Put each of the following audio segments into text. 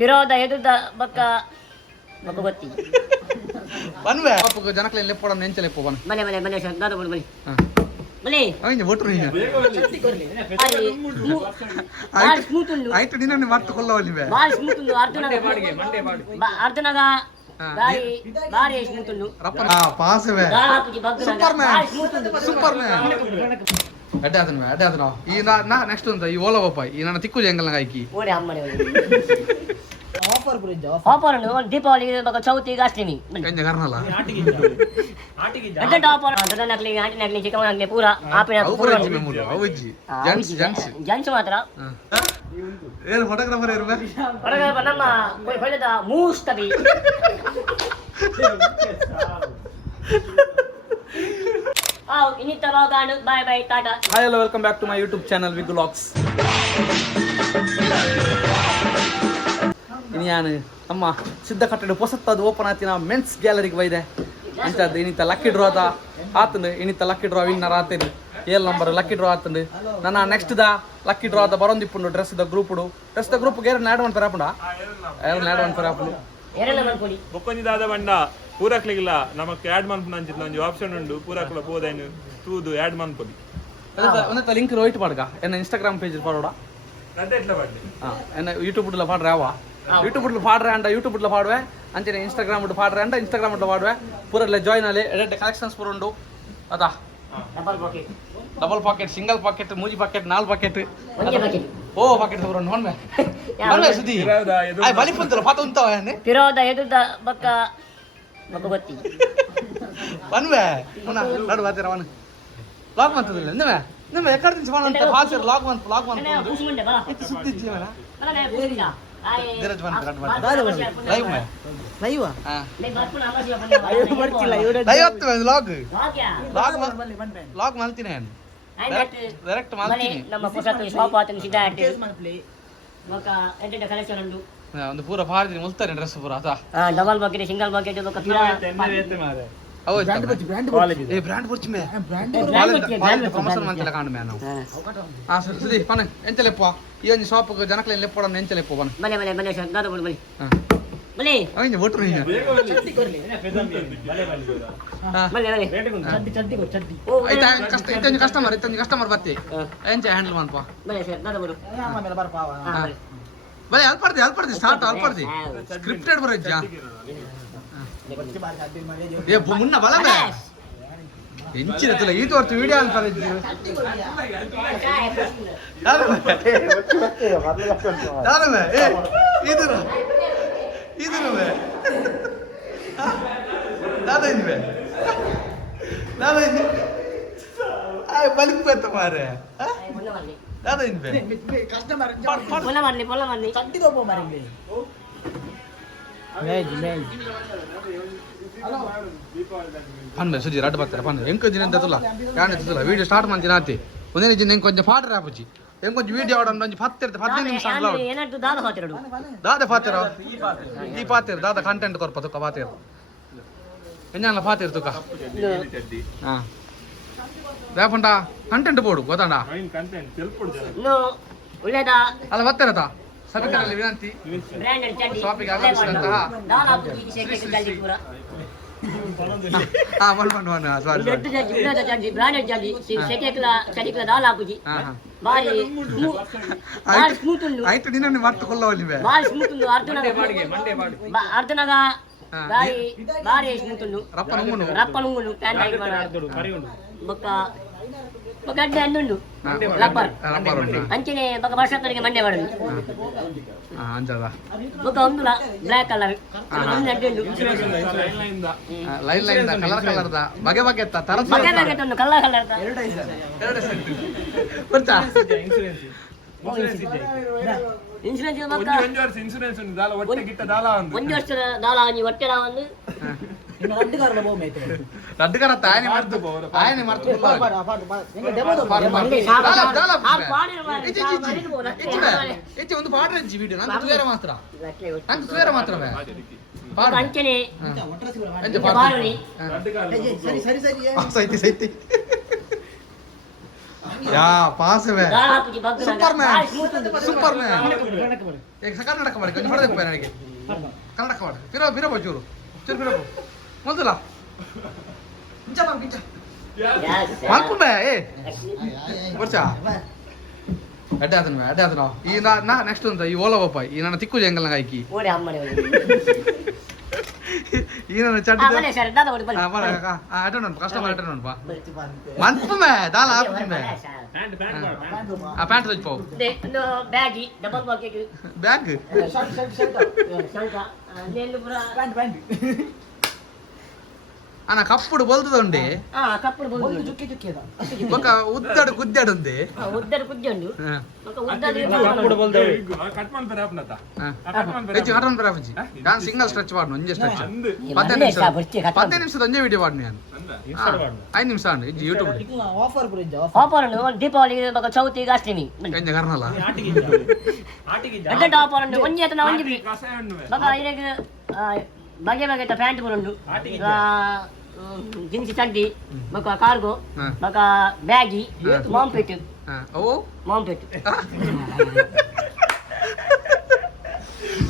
ವಿರೋಧ ಎದುದ ಬಕ್ಕ ಬಕ್ಕ ಗೊತ್ತಿ ಬನ್ವೆ ಅಪ್ಪಗೆ ಜನಕ್ಕೆ ಲೆಪ್ಪೋಡ ನೆಂಚ ಲೆಪ್ಪೋ ಬನ್ ಬಲೆ ಬಲೆ ಬಲೆ ದಾದ ಬಲೆ ಬಲೆ ಬಲೆ ಅಯ್ಯ ಒಟ್ರು ನೀನು ಬಾಲ್ ಸ್ಮೂತ್ ಉಂಡು ಆಯ್ತು ನಿನ್ನ ಮತ್ತೆ ಕೊಲ್ಲವಲ್ಲಿವೆ ಬಾಲ್ ಸ್ಮೂತ್ ಉಂಡು ಅರ್ಧನಾಗ ಬಾರಿ ಸ್ಮೂತ್ ಉಂಡು ರಪ್ಪನ ಪಾಸವೆ ಸೂಪರ್ ಮ್ಯಾನ್ ಅಡ್ಡೆ ಅದನ್ನ ಈ ನಾ ನೆಕ್ಸ್ಟ್ ಅಂತ ಈ ಓಲಾ ಪಾಪ ಈ ನನ್ನ ತಿಕ್ಕು ಜಂಗಲ್ ಹಾಕಿ ಓಡಿ ಅಮ್ಮನೆ ಆಫರ್ ಉಂಡು ದೀಪಾವಳಿ ಚೌತಿಗೆ ಅಷ್ಟೇನಿ ಕಂಜ ಕರ್ನಲ್ಲ ಆಫರ್ ನಕಲಿ ಆಂಟಿ ನಕಲಿ ಚಿಕ್ಕಮ್ಮ ನಕಲಿ ಪೂರ ಆಪಿನ ಜನ್ಸ್ ಮಾತ್ರ ಏನು ಫೋಟೋಗ್ರಾಫರ್ ಇರ್ಬೇಕು ಫೋಟೋಗ್ರಾಫರ್ ನಮ್ಮ ಹೊಳೆದ ಮೂಸ್ತದಿ ಇನ್ನಿತ್ತ ವಾಗಾಂಡು bye bye tata hi hello welcome back to my YouTube channel ವಿಗ್ ವ್ಲಾಗ್ಸ್ ಇನ್ನು ನಾನು ನಮ್ಮ ಸಿದ್ಧ ಕಟ್ಟಡ ಹೊಸತ್ತದು ಓಪನ್ ಆತಿನ ಮೆನ್ಸ್ ಗ್ಯಾಲರಿಗೆ ಬೈದೆ ಅಂಚದ್ದು ಇನ್ನಿತ್ತ ಲಕ್ಕಿ ಡ್ರಾ ಆತಂದು ಇನ್ನಿತ್ತ ಲಕ್ಕಿ ಡ್ರಾ ವಿನ್ನರ್ ಆತೇನು 7 ನಂಬರ್ ಲಕ್ಕಿ ಡ್ರಾ ಆತಂದು ನನ್ನ ನೆಕ್ಸ್ಟ್ ದ ಲಕ್ಕಿ ಡ್ರಾ ದ ಬರೋಂದಿಪ್ಪುಂಡು ಡ್ರೆಸ್ ದ ಗ್ರೂಪ್ಗೆ ಎರಡು ಆ್ಯಡ್ ಮಾಡ್ತಾರೆ ಆಪುಂಡ ಎರಡು ಆ್ಯಡ್ ಮಾಡ್ತಾರೆ ಆಪುಂಡು ಬೊಕ್ಕೊಂಜಿ ದಾದ ಬಂಡ ಪೂರಕ್ಲಿಗಿಲ್ಲ ನಮಕ್ ಆ್ಯಡ್ ಮನ್ಪುನ ಅಂಚಿತ್ತು ಒಂಜಿ ಆಪ್ಷನ್ ಉಂಡು ಪೂರಕ್ಲ ಪೋದೈನು ತೂದು ಆ್ಯಡ್ ಮನ್ಪೊಲಿ ಒಂದತ್ತ ಲಿಂಕ್ ರೋಯ್ಟ್ ಪಾಡ್ಗ ಎನ್ನ ಇನ್ಸ್ಟಾಗ್ರಾಮ್ ಪೇಜ್ ಪಾಡೋಡ ಎನ್ನ ಯೂಟ್ಯೂಬ್ ಪಾಡ್ರೆ ಅವ ಯೂಟ್ಯೂಬ್ ಪಾಡ್ರೆ ಅಂಡ ಯೂಟ್ಯೂಬ್ ಪಾಡುವೆ ಅಂಚನೆ ಇನ್ಸ್ಟಾಗ್ರಾಮ್ ಪಾಡ್ರೆ ಅಂಡ ಇನ್ಸ್ಟಾಗ್ರಾಮ್ ಪಾಡುವೆ ಪೂರಲ್ಲೇ ಜಾಯ್ನ್ ಅಲ್ಲಿ ಎರಡು ಕಲೆಕ್ಷನ್ಸ್ ಪೂರ ಉಂಡು ಅದಾ ಡಬಲ್ ಪಾಕೆಟ್ ಸಿಂಗಲ್ ಪಾಕೆಟ್ ಮೂಜಿ ಪಾಕೆಟ್ 4 ಪಾಕೆಟ್ ಓ ಪಾಕೆಟ್ ಪೂರ ಉಂಡು ಹೊನ್ವೆ ಬನ್ವೆ ಸುದ್ದಿ ಆಯ್ ಬಲಿಪಂತಲ್ಲ ಪಾತ ಉಂಟವ ಏನೆ ವಿರೋಧ ಎದುದ ಬಕ್ಕ ಬಕ್ಕ ಗೊತ್ತಿ ಬನ್ವೆ ನಡು ಬಾತಿರ ಅವನು ಲಾಗ್ ಮಾಡ್ತದಿಲ್ಲ ನಿಮ್ಮೆ ಎಕಡೆ ದಿನ ಫೋನ್ ಅಂತ ಫಾಸಿರ್ ಲಾಗ್ ಮಾಡ್ತು ಇತ್ತು ಸುದ್ದಿ ಜೀವನ ಧೀರಜ್ ಲೈವ್ ಲೈವ್ ಲಾಗ್ ಮಾಡ್ತೀನಿ ಡೈರೆಕ್ಟ್ ಮಾಡ್ತೀನಿ ನಮ್ಮ ಪುಸ್ತಕ ಶಾಪ್ ಆತನ ಸಿದ್ಧ ಬಕ್ಕ ಎಂಟೆಂಟ ಕಲೆಕ್ಷನ್ ಉಂಡು ಒಂದು ಪೂರ ಪಾರ್ದಿನಿ ಮುಲ್ತಾರೆ ಡ್ರೆಸ್ ಪೂರ ಅದ ಡಬಲ್ ಬಕೆಟ್ ಸಿಂಗಲ್ ಬಕೆಟ್ ಬಕ್ಕ ಪಿರಾ ಬ್ರ್ಯಾಂಡ್ ಬರ್ಚಿ ಮೇ ಪ್ರಮೋಷನ್ ಮಂತಲ್ಲ ಕಾಂಡು ಮೇ ನಾವು ಸುದಿ ಪನ ಎಂಚಲೆಪ್ಪ ಈ ಒಂದು ಶಾಪ್ ಜನಕ್ಕೆ ಲೆಪ್ಪೋಡ ಎಂಚಲೆಪ್ಪ ಪನ ಬಲೆ ಬಲೆ ಬಲೆ ದಾದ ಬಲೆ ಬಲೆ ಬಲೆ ಅಯ್ಯ ಒಟ್ರು ನೀನು ಬಲೆ ಬಲೆ ಆಯ್ತಾ ಕಸ್ಟಮರ್ ಬತ್ತಿ ಎಂಚ ಹ್ಯಾಂಡಲ್ ಮಾಡ್ಪ ಬಲೆ ಸರ್ ದಾದ ಬರು ಬಲೆ ಅಲ್ಪಡ್ದಿ ಸ್ಟಾರ್ಟ್ ಅಲ್ಪಡ್ದಿ ಸ್ಕ್ರಿಪ್ಟೆಡ್ ಬರಜ್ಜ ಏ ಮುನ್ನ ಬಲಮೆ ಎಂಚಿನ ತುಲ ಈ ತೋರ್ತು ವಿಡಿಯೋ ಅಂತ ಬರಜ್ಜಿ ದಾದಮೆ ಏ ಇದರುವೆ ದಾದ ಇನ್ವೆ ಆಯ್ ಬಲಿಪತ್ತ ಮಾರೆ ದಾದ ಇನ್ವೆ ಪೊಲ ಮಾಡ್ಲಿ ಚಟ್ಟಿ ತಗೋ ಮಾರಿ ಪನ್ಬೆ ಸುಜಿ ರಡ್ಡು ಬರ್ತಾರೆ ಪನ್ಬೆ ಎಂಕ ದಿನ ಅಂತ ತುಲ್ಲ ಯಾಣ ತುಲ್ಲ ವಿಡಿಯೋ ಸ್ಟಾರ್ಟ್ ಮಾಡ್ತೀನಿ ಆತಿ ಒಂದೇ ದಿನ ಹೆಂಗೆ ಕೊಂಚ ಪಾಡ್ರೆ ಆಪುಜಿ ಹೆಂಗೆ ಕೊಂಚ ವಿಡಿಯೋ ಆಡೋಣ ಒಂಜಿ 15 ನಿಮಿಷ ಏನಾಯ್ತು ದಾದ ಹಾತಿರಡು ದಾದ ಪಾತಿರ ಈ ಪಾತಿರ ದಾದ ಕಂಟೆಂಟ್ ಕೊರ್ಪ ತುಕ ಪಾತಿರ ಎಂಜಾನ ಪಾತಿರ ತುಕ ಹಾ ರೇಪಂಡ ಕಂಟೆಂಟ್ ಬೋಡು ಗೊತ್ತಾಂಡ ಒಳ್ಳೆದ ಅಲ್ಲ ಬರ್ತಾರತ ಸಭಿಕರಲ್ಲಿ ವಿನಂತಿ ಬ್ರಾಂಡೆಡ್ ಚಡ್ಡಿ ಶಾಪಿಗೆ ಆಗಮಿಸಿದಂತಹ ಸಾರಿ ಬ್ರಾಂಡೆಡ್ ಚಡ್ಡಿ ಸೆಕೆಕ್ಲ ಚಡಿಕ್ಲ ದಾಲ್ ಹಾಕುಜಿ ಬಾರಿ ಸ್ಮೂತ್ ಉಂಡು ಆಯ್ತು ನಿನ್ನ ಮತ್ತೆ ಕೊಲ್ಲವಲ್ಲಿವೆ ಬಾರಿ ಸ್ಮೂತ್ ಉಂಡು ಅರ್ಧನಾಗ ಬಾರಿ ಸ್ಮೂತ್ ಉಂಡು ರಪ್ಪನ ಉಂಗುನು ಪ್ಯಾಂಟ್ ಹಾಕಿ ಬೊಕ್ಕ ಗಡ್ಡೆ ಹಣ್ಣುಂಡು ಲಪ್ಪರ್ ಅಂಚನೆ ಬೊಕ್ಕ ವರ್ಷಕ್ಕೆ ಮಂಡೆ ಮಾಡುದು ಬೊಕ್ಕ ಒಂದು ಬ್ಲಾಕ್ ಕಲರ್ ಲೈನ್ ಕಲರ್ ಬಗೆ ಬಗೆ ಒಂದು ಕಲರ್ ಇನ್ಸೂರೆನ್ಸ್ ಒಂದು ವರ್ಷದ ದಾಲ ಹೊಟ್ಟೆ ಒಂದು ರಡ್ಡುಗಾರ ತಾಯನೆ ಮಾಡ್ತು ಆಯನೆ ಮಾಡ್ತು ಒಂದು ಪಾಡ್ರಜ್ಜಿ ವಿಡಿಯೋ ನಂಗೆ ತುವೇರ ಮಾತ್ರವೇ ಅಂಚನೆ ಸೈತಿ ಯಾ ಪಾಸವೇ ದಾಳ ಹಾಕಿ ಬಗ್ಗನ ಸೂಪರ್ಮ್ಯಾನ್ ಬಾಯಿ ಸ್ಮೂತ್ ಉಂಟು. ಸೂಪರ್ಮ್ಯಾನ್ ಕನ್ನಡಕ ಮಾಡಿ ಕೊಂಚ ಹೊಡೆದಕ್ಕೆ ಹೋಯ್ ನನಗೆ ಕನ್ನಡಕ ಮಾಡಿ ಬಿರಬ ಚೂರು ಬಿರಬ ಮೊದಲ ಕಿಂಚ ಬಾ ಕಿಂಚ Yes, sir. ಮಲ್ಪುಂಬೆ ಏ ಬರ್ಚಾ ಅಡ್ಡೆ ಆತನ ಈ ನಾ ನೆಕ್ಸ್ಟ್ ಅಂತ ಈ ಓಲ ಬಪ್ಪ ಈ ನನ್ನ ತಿಕ್ಕು ಜಂಗಲ್ ಹಾಕಿ ಓಡಿ ಅಮ್ಮನೆ ಓಡಿ. ಈ ನನ್ನ ಆ, ಚಟ್ಟಿ ಬನ್ನಿ sir, ದಾದ ಓಡಿ ಬನ್ನಿ. ಅಡ್ಡೆ ನೋಡ್ಪ ಕಸ್ಟಮರ್ ಅಡ್ಡೆ ನೋಡ್ಪ ಮಲ್ಪುಂಬೆ ದಾಲ ಹಾಕ್ಬಿಂಬೆ ಬನ್ನಿ sir. ಆ ಪ್ಯಾಂಟ್ ತೆಜ್ಪೋ ಇದೆ, ಒಂದು ಬ್ಯಾಗಿ ಡಬಲ್ ಬಾಕಿ ಬ್ಯಾಗ್ ಸ್ವಲ್ಪ ನೆಲ್ಲು ಪುರ ಅಣ್ಣ ಕಪ್ಪುಡು ಬಲ್ತದುಂಡೆ ಕಪ್ಪುಡು ಬಂದು ఒక ఉద్దడు గుద్దడు ఉంది ఉద్దడు కుజ్జండు ఒక ఉద్దడు ಕಟ್ ಮಾಡ್ತಾರೆ ಆಪ್ನತ ಹೆಚ್ಚು ಹಠನ್ ಪ್ರಾಫಿಜಿ ನಾನು ಸಿಂಗಲ್ ಸ್ಟ್ರೆಚ್ ವಾಡ್ನು ಒಂಜೆ ಸ್ಟ್ರೆಚ್ ಇವ್ನೇ 15 ನಿಮಿಷ ಸಾ ಬರ್ಚಿ ಕಟ್ 15 ನಿಮಿಷದ ಒಂಜೆ ವಿಡಿಯೋ ವಾಡ್ನು ನಾನು 5 ನಿಮಿಷ ಅಂಡ್ ಇದು ಯೂಟ್ಯೂಬ್ ಆಫರ್ ಉಂಟು ದೀಪಾವಳಿ ಬಕ ಚೌತಿಗೆ ಅಷ್ಟೇನಿ ಎಂಜ ಕರ್ನಲ್ಲ ಎಡ್ಡ ಆಫರ್ ಉಂಟು ಒಂಜಿ ಆತನ ಒಂಜಿ ಕಸಾಯ ಉಂಡು ಬಕ ಐರೆಗೆ ಬಗೆ ಬಗೆ ಪ್ಯಾಂಟ್ ಬರುಂಡು ಜಿನ್ಸಿ ಚಡ್ಡಿ ಬಕ ಕಾರ್ಗೋ ಬಕ ಬ್ಯಾಗಿ ಮಾಂಪೆಟ್ ಓ ಮಾಂಪೆಟ್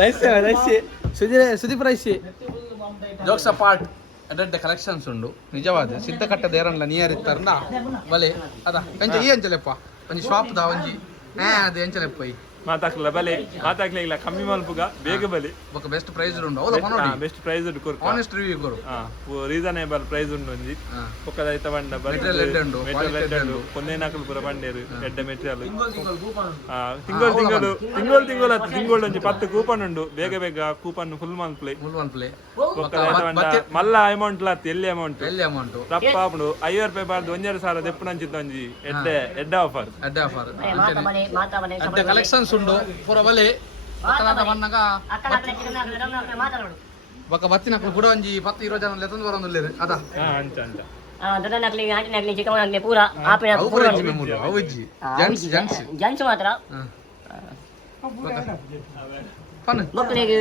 ರೈಸ್ ಸುದೀಪ್ ರೈಸ್ ಜೋಕ್ಸ್ ಅಪಾರ್ಟ್ ಅಡ್ಡ ಕಲೆಕ್ಷನ್ಸ್ ಉಂಡು ನಿಜವಾದ ಸಿದ್ಧಕಟ್ಟ ದೇರನ್ಲ ನಿಯರ್ ಇತ್ತಾರನ ಬಲೆ ಅದ ಎಂಚ ಈ ಎಂಚಲೆಪ್ಪ ಒಂಜಿ ಶಾಪ್ ದ ಒಂಜಿ ಅದು ಎಂಚಲೆಪ್ಪ ಈ ಮಾತಾಕ್ಲ ಬಲೆ ಮಾತಾಕ್ಲಿಲ್ಲ ಕಮ್ಮಿ ಮಲ್ಪುಗ ಬೇಗ ಬಲೆ ఒక బెస్ట్ ప్రైజ్ ఉండు అవులా మనోడి ಬೆಸ್ಟ್ ಪ್ರೈಸ್ ಉಂಡು ಕೊರ್ಕ ಆನೆಸ್ಟ್ ರಿವ್ಯೂ ಕೊರು ರೀಸನೇಬಲ್ ಪ್ರೈಸ್ ಉಂಡು ಒಂಜಿ ಒಕ್ಕದೈತ ಬಂಡ Material ಎಡ್ಡೆ ಉಂಡು, quality ಎಡ್ಡೆ ಉಂಡು. ಕೊಂದೇನಾಕಲ್ ಪುರ ಬಂಡೇರು ಎಡ್ಡ ಮೆಟೀರಿಯಲ್ ತಿಂಗಳು ಒಂಜಿ 10 ಕೂಪನ್ ಉಂಡು ಬೇಗ ಬೇಗ ಕೂಪನ್ ಫುಲ್ ಮಲ್ಪ್ಲೆ ఫుల్ వన్ ప్లే ಒಕ್ಕದೈತ ಬಂಡ ಮಲ್ಲ ಅಮೌಂಟ್ ಲಾತ್ ಎಲ್ಲಿ ಅಮೌಂಟ್ ಎಲ್ಲಿ ಅಮೌಂಟ್ ತಪ್ಪ ಆಪುಂಡು 50 ರೂಪಾಯಿ ಬಾರ್ದು 1000 ದೆಪ್ಪುನಂಚಿತ್ತ ಒಂಜಿ ಎಡ್ಡ ಆಫರ್ ಅಡ್ಡ ಆಫರ್ ಮಾತಾ ಮನೆ ಅಡ್ಡ ಕಲೆಕ್ಷನ್ಸ್ ಉಂಡು ಪೂರ ಬಲೆ ಒಕ್ಕಲಾದ ಬಣ್ಣಗ ಅಕ್ಕನ ಮಾತಾಡೋಡು ఒక బత్తిన కూడా ಒಂಜಿ 10 20 ಜನ ಲೆತಂದು ಬರೋದಿಲ್ಲ ಅದ ಅಂಚ ದೊಡ್ಡ ನಕ್ಲಿ ಆಂಟಿ ನಕ್ಲಿ ಚಿಕ್ಕ ನಕ್ಲಿ ಪೂರ ಆಪಿನ ಅವು ಕೂಡ ಇಜ್ಜಿ ಮೆಮೊರಿ ಅವು ಇಜ್ಜಿ ಜೆಂಟ್ಸ್ ಜನ್ಸ್ ಮಾತ್ರ ಪನ್ ಮಕ್ಕಳಿಗೆ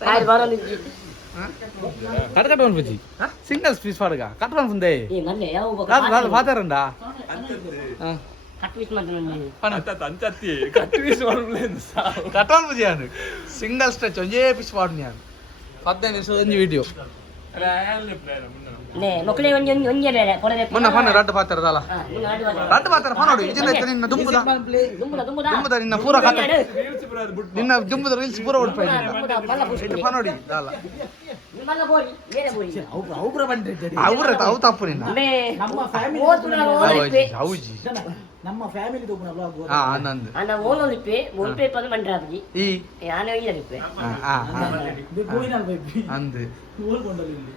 ಪನ್ ಬರೋದು కట్ పంపించి సింగిల్స్ పీస్ పాడుగా కట్ పంపుందే ಈ ಮೊನ್ನೆ ಯಾವ కాదు కాదు పాతారండా ಕಟ್ ಮಾಡ್ತೀನಿ ಅಂಚತ್ತಿ ಕಟ್ಟಿಸ್ ಮಾಡలేదు కట్ పంపు చేయను సింగిల్ స్ట్రెచ్ ಒಂಜೇ ಪೀಸ್ ಪಾಡು ನಾನು 15 ನಿಮಿಷದ ಒಂಜಿ ವಿಡಿಯೋ ನೇ ಮಕ್ಕಳಿಗೆ ಒಂಜಿ ಒಂಜಿ ಕೊಡದೆ ಮೊನ್ನ ಫನ್ ರಡ್ಡ ಪಾತ್ರ ದಲ ರಡ್ಡ ಪಾತ್ರ ಫನೋಡು ಇಜಿನ ಐತ ನಿನ್ನ ದುಂಬುದ ದುಂಬುದ ನಿನ್ನ ಪೂರ ಕಥ ನಿನ್ನ ದುಂಬುದ ರೀಲ್ಸ್ ಪೂರ ಉಡ್ಪೈ ಫನೋಡಿ ದಲ ಮಲ್ಲ ಬೋರಿ ಬೇರೆ ಬೋರಿ ಅವ್ರ ಅವು ತಪ್ಪು ನಿನ್ನ ನಮ್ಮ ಫ್ಯಾಮಿಲಿ ಹೌಜಿ ನಮ್ಮ ಫ್ಯಾಮಿಲಿ ತೋಪುನ ಬ್ಲಾಗ್ ಹಾ ಆನಂದ್ ಅಣ್ಣ ಓನೊಲಿಪ್ಪೆ ಮುಲ್ಪೆ ಪದ ಮಂಡ್ರಾಪಿ ಈ ಯಾನೆ ಇಲ್ಲಲಿಪ್ಪೆ ಗೋಯಿನಲ್ ಬೈಬಿ ಅಂದ್ ಊರ್ಕೊಂಡಲ್ಲಿ ಇಲ್ಲಿ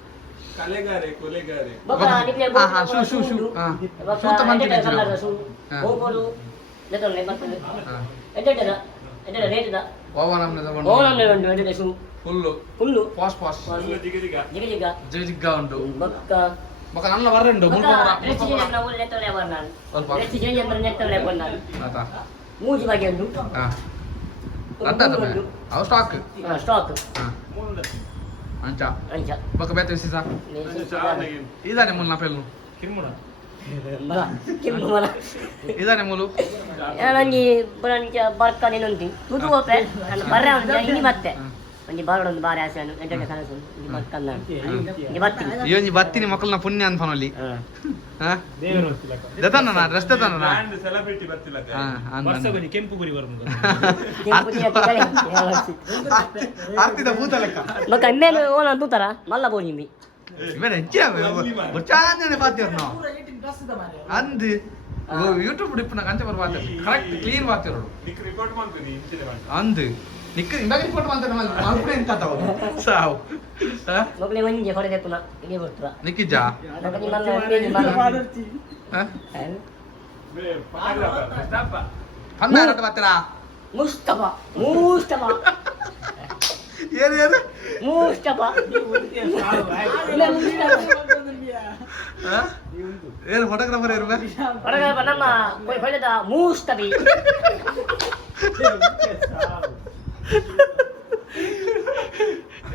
ಕಲೆಗಾರೆ ಕೊಲೆಗಾರೆ ಬಕ ನಿಕ್ಲೆ ಹಾ ಹಾ ಶೂ ಸೂತ ಮಂದಿ ಬಿಜ್ಜಿನ ಹೋಗೋದು ಲೆತೊಲೆ ಮತ್ತೆ ಎಡ್ಡೆಡ ರೇಟ್ ದ ಓವ ನಮ್ಮನೆ ತಗೊಂಡು ಓನೊಮ್ಮೆ ಉಂಟು ಎಡ್ಡೆಡ ಶೂ ಫುಲ್ಲು ಪಾಸ್ ಜಿಗಿಜಿಗ ಜಿಗಿಜಿಗ ಜಿಗ್ಗ ಉಂಟು ಬಕ್ಕ ಬಕ ನನ್ನ ಬರಂಡು ಡ್ರೆಸ್ ಚೇಂಜ್ ನಾವು ಲೆತೊಲೆ ಬರ್ನಾನ್ ಸ್ವಲ್ಪ ಡ್ರೆಸ್ ಚೇಂಜ್ ಅಂದ್ರೆ ನೆತ್ತೊಲೆ ಬರ್ನಾನ್ ಆತ ಮೂಜಿ ಬಗ್ಗೆ ಉಂಟು ಹಾ ಅಡ್ಡ ಅವ ಸ್ಟಾಕ್ ಸ್ಟಾಕ್ ಹಾ ಅಂಚ ಅಂಚ ಬಕ ಬೇತ ವಿಸಿಸ ಇದಾನೆ ಮುಲ್ ನಪೆಲ್ನು ಬಲ ಕಿಮ್ಮು ಬಲ ಇದಾನೆ ಮುಲು ನಂಜಿ ಬರಂಚ ಬರ್ಕ ನಿನ್ನೊಂದಿ ತುದು ಹೋಪೆ ನಾನು ಬರ್ರೆ ಒಂದು ಹಿಂಗಿ ಮತ್ತೆ ಒಂಜಿ ಬಾರೊಂದು ಬಾರಿ ಆಸೆ ಅನ್ನು ಎಂಟೆ ಕನಸು ಒಂಜಿ ಬರ್ಕಲ್ಲ ಒಂಜಿ ಬತ್ತಿ ಇವನಿ ಬತ್ತಿನಿ ಮಕ್ಕಳನ್ನ ಪುಣ್ಯ ಅಂತ ಫನೋಲಿ ಹಾ ದತನ ನಾ ಡ್ರೆಸ್ ದತನ ನಾ ಬ್ರ್ಯಾಂಡ್ ಸೆಲೆಬ್ರಿಟಿ ಬರ್ತಿಲ್ಲ ಹಾ ಅಂದ ಕೆಂಪು ಗುರಿ ಬರೋದು ಆರ್ತಿದ ಭೂತ ಲೆಕ್ಕ ಮಕ್ಕ ಎಮ್ಮೆನು ಓನ ತೂತಾರ ಮಲ್ಲ ಬೋನಿಂಬಿ ಇವನ ಹೆಚ್ಚಿನ ಬುಚಾಂಜನೆ ಪಾತಿರ್ ನಾವು ಅಂದ್ ಯೂಟ್ಯೂಬ್ ಡಿಪ್ನ ಕಂಚ ಬರ್ಬಾತ ಕರೆಕ್ಟ್ ಕ್ಲೀನ್ ಬಾತಿರೋಡು ನಿಕ್ ರಿಪೋರ್ಟ್ ಮಾಡ್ತೀನಿ ಇಂಚಿನ ಮಾಡಿ ಅಂದ್ ನಿಕ್ಕ ಇಂದಾಗ ರಿಪೋರ್ಟ್ ಮಾಡ್ತಾರೆ ಮಲ್ಪೆ ಅಂತ ತಾವು ಸಾವು ಮಕ್ಕಳಿಗೆ ಒಂಜಿ ಹೊಡೆದೆ ಪುನಃ ಇಲ್ಲಿ ಬರ್ತಾರ ನಿಕ್ಕಿಜ ನಕ್ಕ ನಿಮ್ಮನ್ನ ಸ್ಟಾಪ್ ಹನ್ನೆರಡು ಬರ್ತೀರಾ ಮುಸ್ತಫಾ ಏನು ಮುಸ್ತಫಾ ಏನು ಫೋಟೋಗ್ರಾಫರ್ ಇರ್ಬೇ ಹೊರಗೆ ನಮ್ಮ ಹೊಳೆದ ಮುಸ್ತಫಿ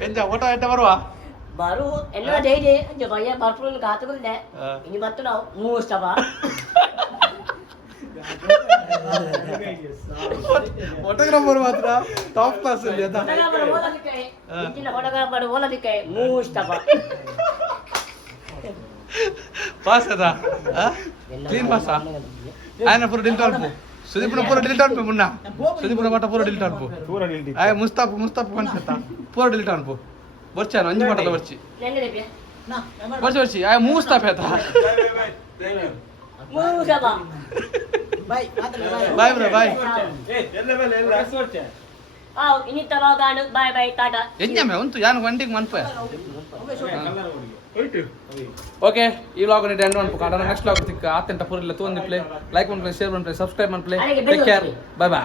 ಎಂಜ ಫೋಟೋ ಎಟ್ಟ ಬರುವ baru enak deh deh coba ya barpun ke hati deh ini batu tau Mustafa photographer ಮಾತ್ರ ಟಾಪ್ ಕ್ಲಾಸ್ ಅಲ್ಲಿ ಅದ fotografer bola dikai injina fotografer bola dikai Mustafa pass ಅದ ಕ್ಲೀನ್ ಪಾಸ್ ఆయన ಪೂರ ಡಿಲೀಟ್ ಅನ್ಪು ಸುದೀಪ್ನ ಪೂರ ಡಿಲೀಟ್ ಅನ್ಪು ಮುನ್ನ ಸುದೀಪ್ನ ಪಾಠ ಪೂರ ಡಿಲೀಟ್ ಅನ್ಪು ಆಯ ಮುಸ್ತಾಫ್ ಕನ್ಸತ್ತ ಪೂರ ಡಿಲೀಟ್ ಅನ್ಪು ಬರ್ಚಾನು ಅಂಜು ಪಾಠದ ಬರ್ಚಿ nene deh ya Nah, emang ಬರ್ಚಿ ಆಯ ಮುಸ್ತಾಫ್ ಆಯ್ತಾ Mustafa baik, mata baik. Bye bro bye ah ini terlalu kan bye bye tata ಎಂಜಾಮೆ ಉಂಟು ಯಾನು ವಂಡಿಗೆ ಮನ್ಪೆ ಓಕೆ ಈ ವ್ಲಾಗ್ ನಿ ಎಂಡ್ ಮಾಡ್ಬೇಕು ಅದ ನೆಕ್ಸ್ಟ್ ವ್ಲಾಗ್ ಸಿಕ್ಕ ಆತೆಂಟ ಪೂರ ಇಲ್ಲ ತೋಂದಿ ಪ್ಲೇ ಲೈಕ್ ಮಾಡ್ಪ್ಲೇ ಶೇರ್ ಮಾಡ್ಪ್ಲೇ ಸಬ್ಸ್ಕ್ರೈಬ್ ಮಾಡ್ಪ್ಲೇ ಟೇಕ್ ಕೇರ್ ಬೈ ಬೈ